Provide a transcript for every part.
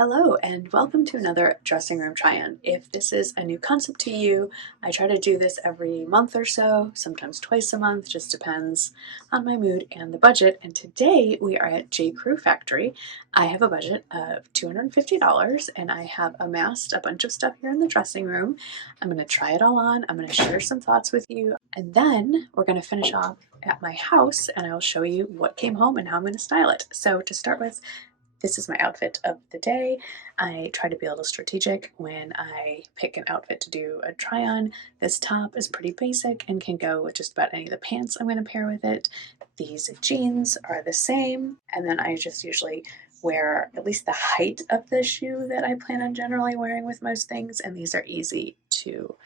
Hello and welcome to another dressing room try-on. If this is a new concept to you, I try to do this every month or so, sometimes twice a month, just depends on my mood and the budget. And today we are at j.crew factory. I have a budget of $250 and I have amassed a bunch of stuff here in the dressing room. I'm going to try it all on. I'm going to share some thoughts with you, and then we're going to finish off at my house and I will show you what came home and how I'm going to style it. So to start with, this is my outfit of the day. I try to be a little strategic when I pick an outfit to do a try on. This top is pretty basic and can go with just about any of the pants I'm going to pair with it. These jeans are the same, and then I just usually wear at least the height of the shoe that I plan on generally wearing with most things, and these are easy to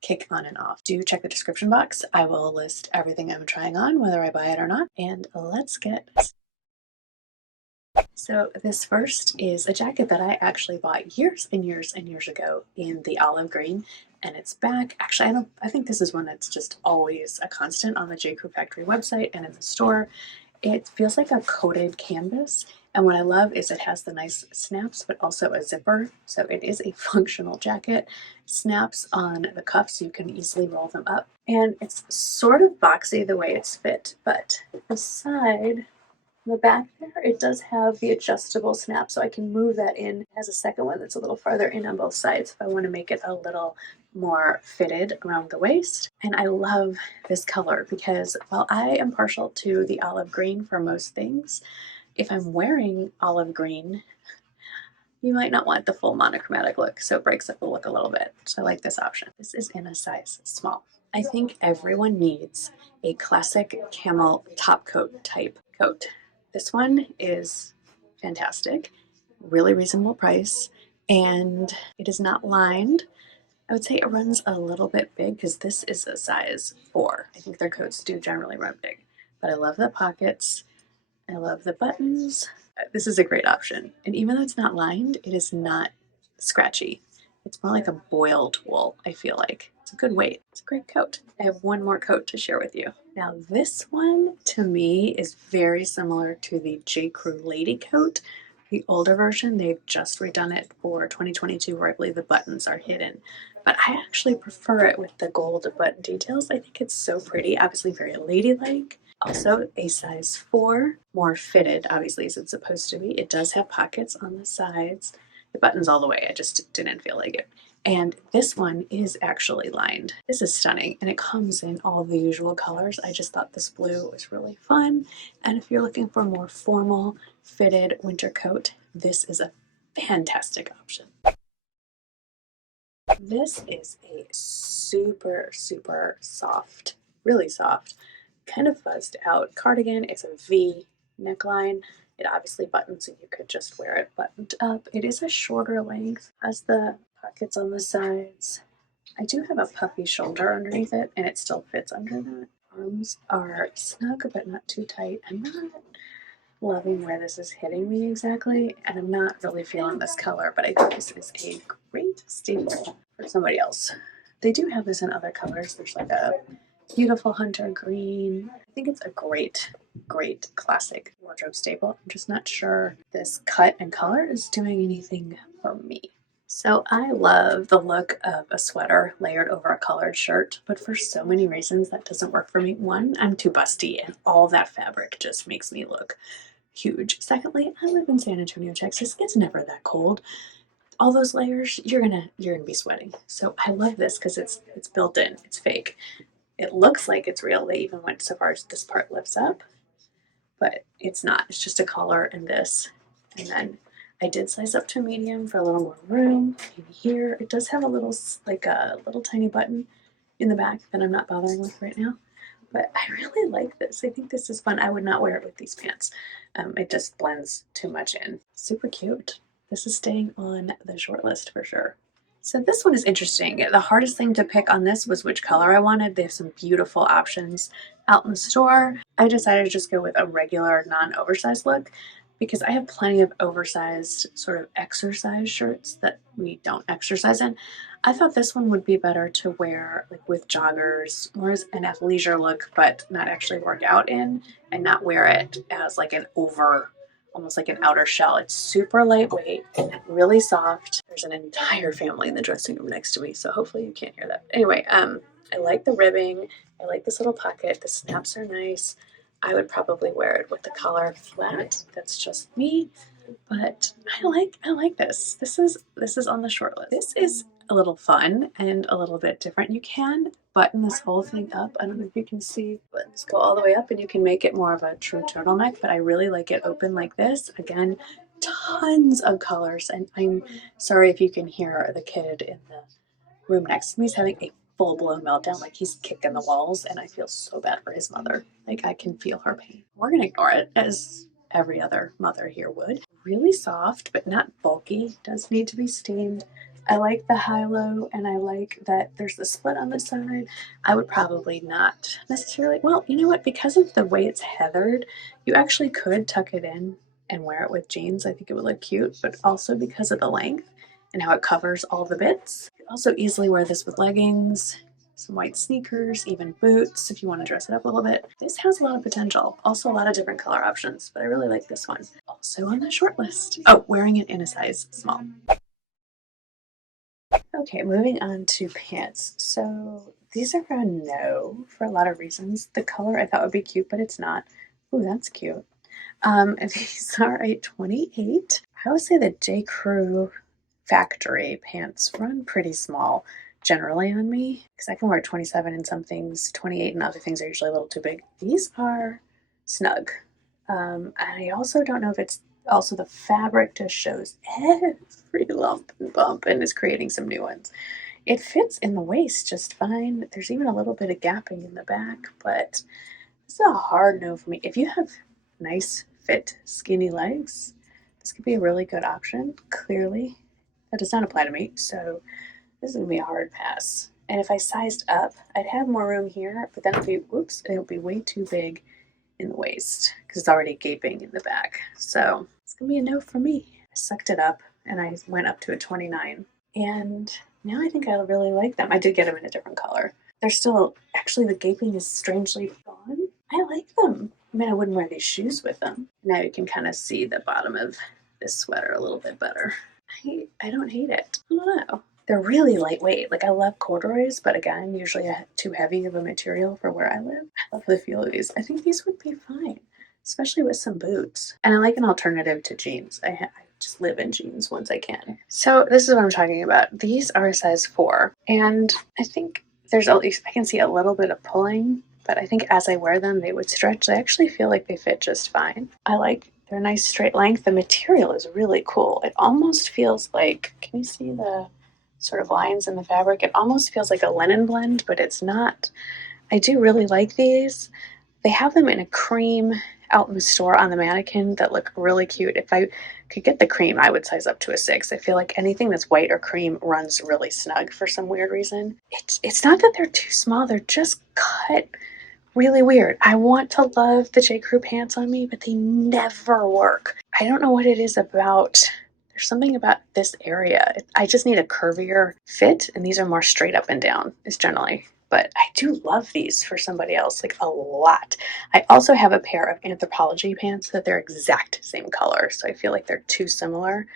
kick on and off. Do check the description box. I will list everything I'm trying on, whether I buy it or not, and let's get started. So this first is a jacket that I actually bought years and years and years ago in the olive green, and it's back. Actually, I think this is one that's just always a constant on the j.crew factory website and in the store. It feels like a coated canvas, and what I love is it has the nice snaps but also a zipper, so it is a functional jacket. Snaps on the cuffs, you can easily roll them up, and it's sort of boxy the way it's fit, but the side, the back there, it does have the adjustable snap, so I can move that in. It has a second one that's a little farther in on both sides if I want to make it a little more fitted around the waist. And I love this color because while I am partial to the olive green for most things, if I'm wearing olive green, you might not want the full monochromatic look, so it breaks up the look a little bit. So I like this option. This is in a size small. I think everyone needs a classic camel top coat type coat. This one is fantastic, really reasonable price, and it is not lined. I would say it runs a little bit big because this is a size 4. I think their coats do generally run big, but I love the pockets. I love the buttons. This is a great option. And even though it's not lined, it is not scratchy. It's more like a boiled wool, I feel like. It's a good weight. It's a great coat. I have one more coat to share with you. Now this one, to me, is very similar to the j.crew lady coat. The older version, they've just redone it for 2022, where I believe the buttons are hidden. But I actually prefer it with the gold button details. I think it's so pretty, obviously very ladylike. Also a size 4, more fitted, obviously, as it's supposed to be. It does have pockets on the sides. The button's all the way, I just didn't feel like it. And this one is actually lined. This is stunning, and it comes in all the usual colors. I just thought this blue was really fun. And if you're looking for a more formal, fitted winter coat, this is a fantastic option. This is a super, super soft, really soft, kind of fuzzed out cardigan. It's a V neckline. It obviously buttons, so you could just wear it buttoned up. It is a shorter length, has the pockets on the sides. I do have a puffy shoulder underneath it, and it still fits under that. Arms are snug, but not too tight. I'm not loving where this is hitting me exactly, and I'm not really feeling this color, but I think this is a great staple for somebody else. They do have this in other colors. There's like a beautiful hunter green. I think it's a great, great classic wardrobe staple. I'm just not sure this cut and color is doing anything for me. So I love the look of a sweater layered over a collared shirt, but for so many reasons that doesn't work for me. One, I'm too busty, and all that fabric just makes me look huge. Secondly, I live in San Antonio, Texas. It's never that cold. All those layers, you're gonna be sweating. So I love this because it's built in. It's fake. It looks like it's real. They even went so far as this part lifts up, but it's not. It's just a collar and this. And then I did size up to a medium for a little more room. Maybe here. It does have a little, like a little tiny button in the back that I'm not bothering with right now. But I really like this. I think this is fun. I would not wear it with these pants. It just blends too much in. Super cute. This is staying on the short list for sure. So this one is interesting. The hardest thing to pick on this was which color I wanted. They have some beautiful options out in the store. I decided to just go with a regular non-oversized look because I have plenty of oversized sort of exercise shirts that we don't exercise in. I thought this one would be better to wear like with joggers, more as an athleisure look, but not actually work out in, and not wear it as like an over almost like an outer shell. It's super lightweight, really soft. There's an entire family in the dressing room next to me, so hopefully you can't hear that. Anyway, I like the ribbing. I like this little pocket. The snaps are nice. I would probably wear it with the collar flat. That's just me, but I like this. This is on the short list. This is a little fun and a little bit different. You can button this whole thing up. I don't know if you can see, buttons go all the way up and you can make it more of a true turtleneck, but I really like it open like this. Again, tons of colors, and I'm sorry if you can hear the kid in the room next to me is having a full-blown meltdown, like he's kicking the walls, and I feel so bad for his mother. Like, I can feel her pain. We're gonna ignore it, as every other mother here would. Really soft, but not bulky. Does need to be steamed. I like the high-low, and I like that there's the split on the side. I would probably not necessarily, well, you know what, because of the way it's heathered, you actually could tuck it in and wear it with jeans. I think it would look cute, but also because of the length and how it covers all the bits. You can also easily wear this with leggings, some white sneakers, even boots if you want to dress it up a little bit. This has a lot of potential. Also a lot of different color options, but I really like this one. Also on the short list. Oh, wearing it in a size small. Okay, moving on to pants. So these are a no for a lot of reasons. The color I thought would be cute, but it's not. Ooh, that's cute. These are a 28. I would say the j.crew factory pants run pretty small generally on me because I can wear 27 in some things, 28 and other things are usually a little too big. These are snug. And I also don't know if it's also the fabric just shows every lump and bump and is creating some new ones. It fits in the waist just fine. There's even a little bit of gapping in the back, but this is a hard no for me. If you have nice, fit, skinny legs, this could be a really good option. Clearly, that does not apply to me, so this is gonna be a hard pass. And if I sized up, I'd have more room here, but then it'll be way too big in the waist because it's already gaping in the back. So it's gonna be a no for me. I sucked it up and I went up to a 29. And now I think I really like them. I did get them in a different color. They're still, actually the gaping is strangely gone. I like them. I mean, I wouldn't wear these shoes with them. Now you can kind of see the bottom of this sweater a little bit better. I don't hate it. I don't know. They're really lightweight. Like, I love corduroys, but again, usually too heavy of a material for where I live. I love the feel of these. I think these would be fine, especially with some boots. And I like an alternative to jeans. I just live in jeans once I can. So this is what I'm talking about. These are a size 4, and I think there's at least, I can see a little bit of pulling, but I think as I wear them, they would stretch. I actually feel like they fit just fine. I like their nice straight length. The material is really cool. It almost feels like, can you see the sort of lines in the fabric? It almost feels like a linen blend, but it's not. I do really like these. They have them in a cream out in the store on the mannequin that look really cute. If I could get the cream, I would size up to a 6. I feel like anything that's white or cream runs really snug for some weird reason. It's not that they're too small, they're just cut really weird. I want to love the j.crew pants on me, but they never work. I don't know what it is about. There's something about this area. I just need a curvier fit, and these are more straight up and down, is generally. But I do love these for somebody else, like a lot. I also have a pair of Anthropologie pants that they're exact same color, so I feel like they're too similar.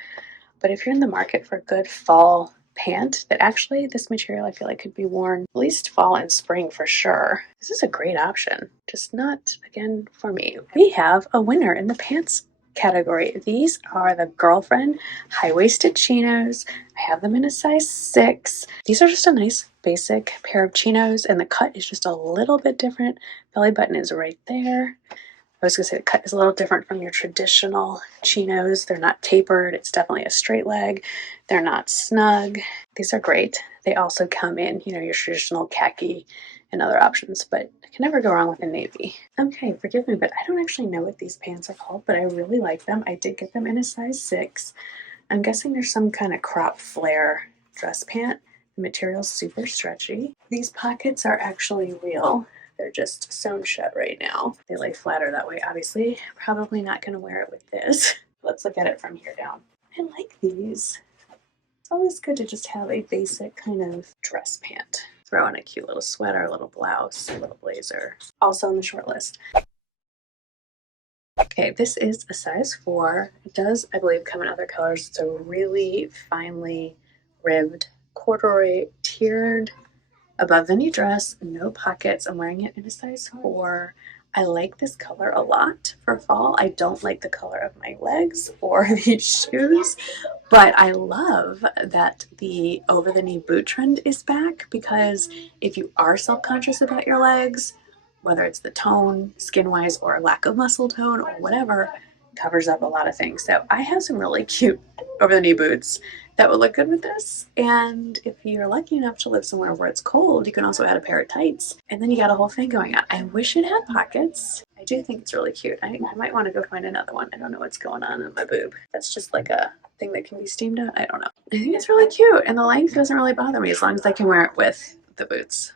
But if you're in the market for a good fall pant, that actually this material I feel like could be worn at least fall and spring for sure, this is a great option, just not, again, for me. We have a winner in the pants category. These are the Girlfriend high-waisted chinos. I have them in a size 6. These are just a nice basic pair of chinos, and the cut is just a little bit different. Belly button is right there. I was gonna say the cut is a little different from your traditional chinos. They're not tapered. It's definitely a straight leg. They're not snug. These are great. They also come in, your traditional khaki and other options, but I can never go wrong with a navy. Okay, forgive me, but I don't actually know what these pants are called, but I really like them. I did get them in a size 6. I'm guessing there's some kind of crop flare dress pant. The material's super stretchy. These pockets are actually real. They're just sewn shut right now. They lay flatter that way, obviously. Probably not going to wear it with this. Let's look at it from here down. I like these. It's always good to just have a basic kind of dress pant. Throw in a cute little sweater, a little blouse, a little blazer. Also on the short list. Okay, this is a size 4. It does, I believe, come in other colors. It's a really finely ribbed corduroy tiered above the knee dress, no pockets. I'm wearing it in a size 4. I like this color a lot for fall. I don't like the color of my legs or these shoes, but I love that the over the knee boot trend is back, because if you are self-conscious about your legs, whether it's the tone, skin-wise, or lack of muscle tone or whatever, covers up a lot of things. So I have some really cute over the knee boots that would look good with this. And if you're lucky enough to live somewhere where it's cold, you can also add a pair of tights, and then you got a whole thing going on. I wish it had pockets. I do think it's really cute. I might want to go find another one. I don't know what's going on in my boob. That's just like a thing that can be steamed out. I don't know. I think it's really cute, and the length doesn't really bother me as long as I can wear it with the boots.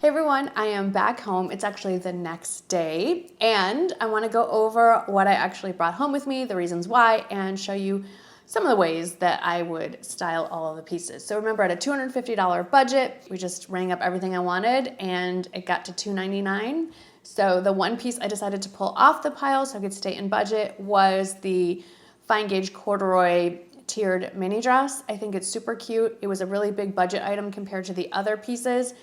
Hey everyone, I am back home. It's actually the next day, and I want to go over what I actually brought home with me, the reasons why, and show you some of the ways that I would style all of the pieces. So remember, at a $250 budget, we just rang up everything I wanted, and it got to $299. So the one piece I decided to pull off the pile so I could stay in budget was the fine gauge corduroy tiered mini dress. I think it's super cute. It was a really big budget item compared to the other pieces.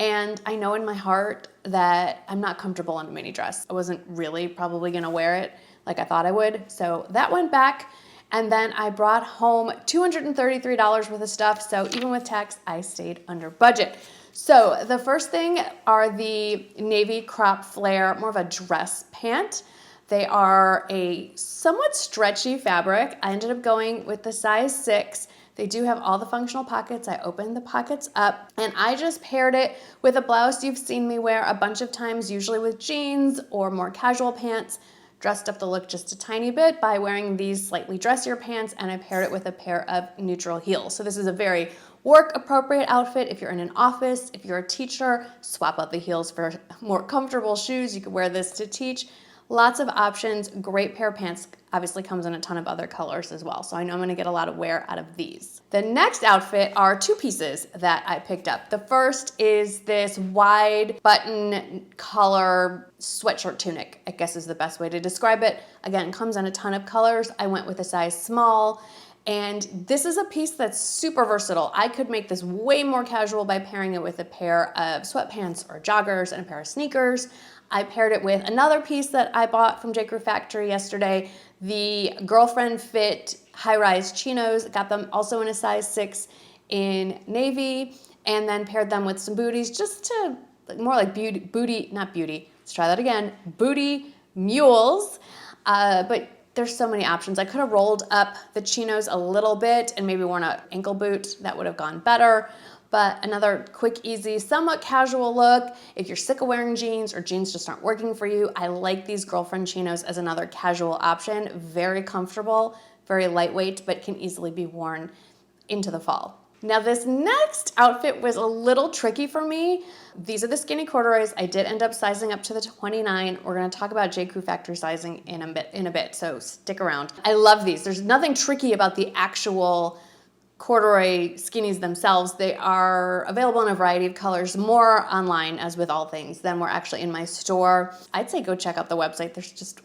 And I know in my heart that I'm not comfortable in a mini dress. I wasn't really probably gonna wear it like I thought I would. So that went back. And then I brought home $233 worth of stuff. So even with tax, I stayed under budget. So the first thing are the navy crop flare, more of a dress pant. They are a somewhat stretchy fabric. I ended up going with the size 6. They do have all the functional pockets. I opened the pockets up, and I just paired it with a blouse you've seen me wear a bunch of times, usually with jeans or more casual pants. Dressed up the look just a tiny bit by wearing these slightly dressier pants, and I paired it with a pair of neutral heels. So this is a very work appropriate outfit. If you're in an office, if you're a teacher, swap out the heels for more comfortable shoes. You could wear this to teach. Lots of options, great pair of pants. Obviously comes in a ton of other colors as well. So I know I'm gonna get a lot of wear out of these. The next outfit are 2 pieces that I picked up. The first is this wide button collar sweatshirt tunic, I guess is the best way to describe it. Again, comes in a ton of colors. I went with a size small. And this is a piece that's super versatile. I could make this way more casual by pairing it with a pair of sweatpants or joggers and a pair of sneakers. I paired it with another piece that I bought from j.crew Factory yesterday, the Girlfriend Fit high-rise chinos. Got them also in a size 6 in navy, and then paired them with some booties just to more like booty mules. But there's so many options. I could have rolled up the chinos a little bit and maybe worn an ankle boot. That would have gone better. But another quick, easy, somewhat casual look. If you're sick of wearing jeans or jeans just aren't working for you, I like these girlfriend chinos as another casual option. Very comfortable, very lightweight, but can easily be worn into the fall. Now this next outfit was a little tricky for me. These are the skinny corduroys. I did end up sizing up to the 29. We're gonna talk about j.crew Factory sizing in a bit, so stick around. I love these. There's nothing tricky about the actual corduroy skinnies themselves. They are available in a variety of colors, more online as with all things than were actually in my store. I'd say go check out the website. There's just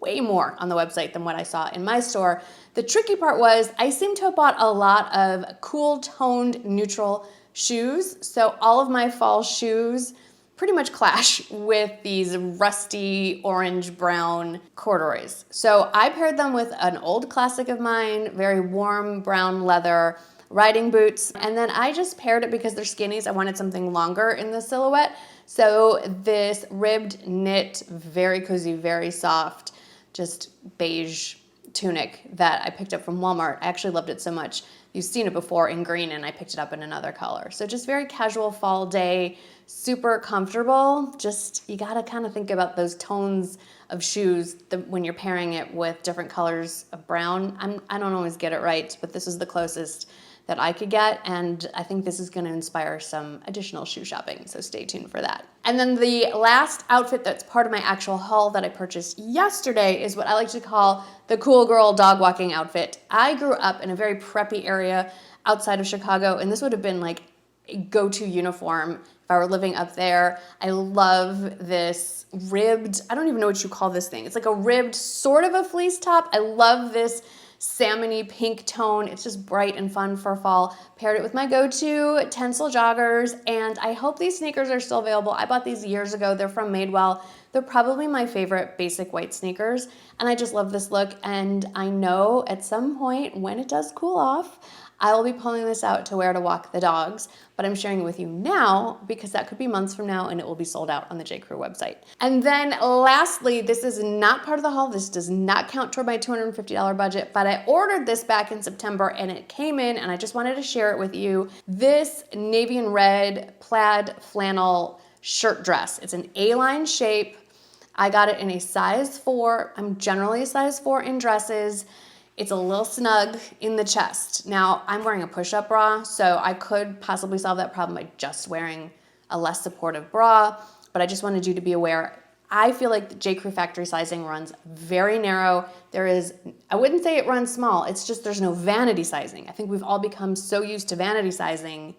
way more on the website than what I saw in my store. The tricky part was I seem to have bought a lot of cool toned neutral shoes. So all of my fall shoes pretty much clash with these rusty orange brown corduroys. So I paired them with an old classic of mine, very warm brown leather riding boots. And then I just paired it because they're skinnies. I wanted something longer in the silhouette. So this ribbed knit, very cozy, very soft, just beige tunic that I picked up from Walmart. I actually loved it so much. You've seen it before in green, and I picked it up in another color. So just very casual fall day, super comfortable. Just, you gotta kind of think about those tones of shoes when you're pairing it with different colors of brown. I don't always get it right, but this is the closest that I could get, and I think this is gonna inspire some additional shoe shopping, so stay tuned for that. And then the last outfit that's part of my actual haul that I purchased yesterday is what I like to call the cool girl dog walking outfit. I grew up in a very preppy area outside of Chicago, and this would have been like a go-to uniform if I were living up there. I love this ribbed, I don't even know what you call this thing. It's like a ribbed sort of a fleece top. I love this salmony pink tone. It's just bright and fun for fall. Paired it with my go-to Tencel joggers, and I hope these sneakers are still available. I bought these years ago. They're from Madewell. They're probably my favorite basic white sneakers, and I just love this look, and I know at some point when it does cool off, I will be pulling this out to wear to walk the dogs, but I'm sharing it with you now because that could be months from now and it will be sold out on the j.crew website. And then lastly, this is not part of the haul. This does not count toward my $250 budget, but I ordered this back in September and it came in and I just wanted to share it with you. This navy and red plaid flannel shirt dress. It's an A-line shape. I got it in a size 4. I'm generally a size 4 in dresses. It's a little snug in the chest. Now, I'm wearing a push-up bra, so I could possibly solve that problem by just wearing a less supportive bra, but I just wanted you to be aware. I feel like the j.crew factory sizing runs very narrow. I wouldn't say it runs small, it's just there's no vanity sizing. I think we've all become so used to vanity sizing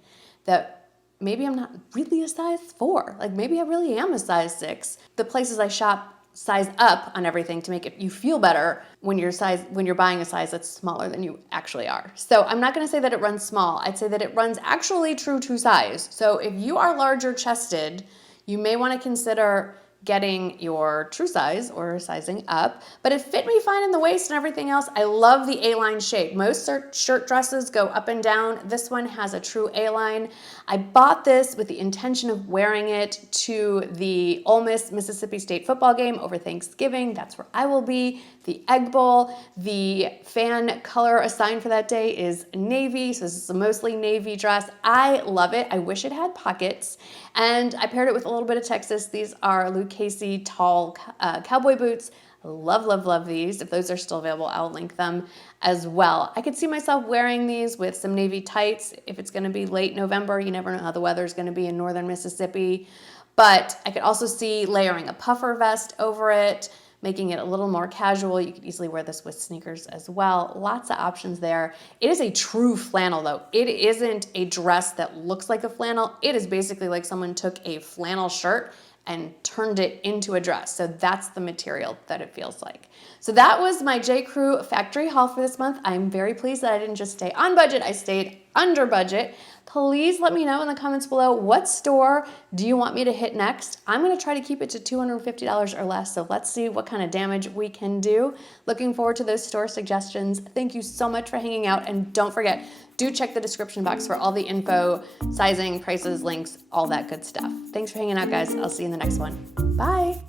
that maybe I'm not really a size 4. Like maybe I really am a size 6. The places I shop size up on everything to make you feel better when you're buying a size that's smaller than you actually are. So I'm not gonna say that it runs small. I'd say that it runs actually true to size. So if you are larger chested, you may wanna consider getting your true size or sizing up, but it fit me fine in the waist and everything else. I love the A-line shape. Most shirt dresses go up and down. This one has a true A-line. I bought this with the intention of wearing it to the Ole Miss Mississippi State football game over Thanksgiving. That's where I will be. The Egg Bowl. The fan color assigned for that day is navy, so this is a mostly navy dress. I love it. I wish it had pockets. And I paired it with a little bit of Texas. These are Lucchese tall cowboy boots. Love, love, love these. If those are still available, I'll link them as well. I could see myself wearing these with some navy tights if it's gonna be late November. You never know how the weather's gonna be in northern Mississippi. But I could also see layering a puffer vest over it, making it a little more casual. You could easily wear this with sneakers as well. Lots of options there. It is a true flannel though. It isn't a dress that looks like a flannel. It is basically like someone took a flannel shirt and turned it into a dress. So that's the material that it feels like. So that was my j.crew factory haul for this month. I'm very pleased that I didn't just stay on budget, I stayed under budget. Please let me know in the comments below, what store do you want me to hit next? I'm gonna try to keep it to $250 or less, so let's see what kind of damage we can do. Looking forward to those store suggestions. Thank you so much for hanging out, and don't forget, do check the description box for all the info, sizing, prices, links, all that good stuff. Thanks for hanging out, guys. I'll see you in the next one. Bye.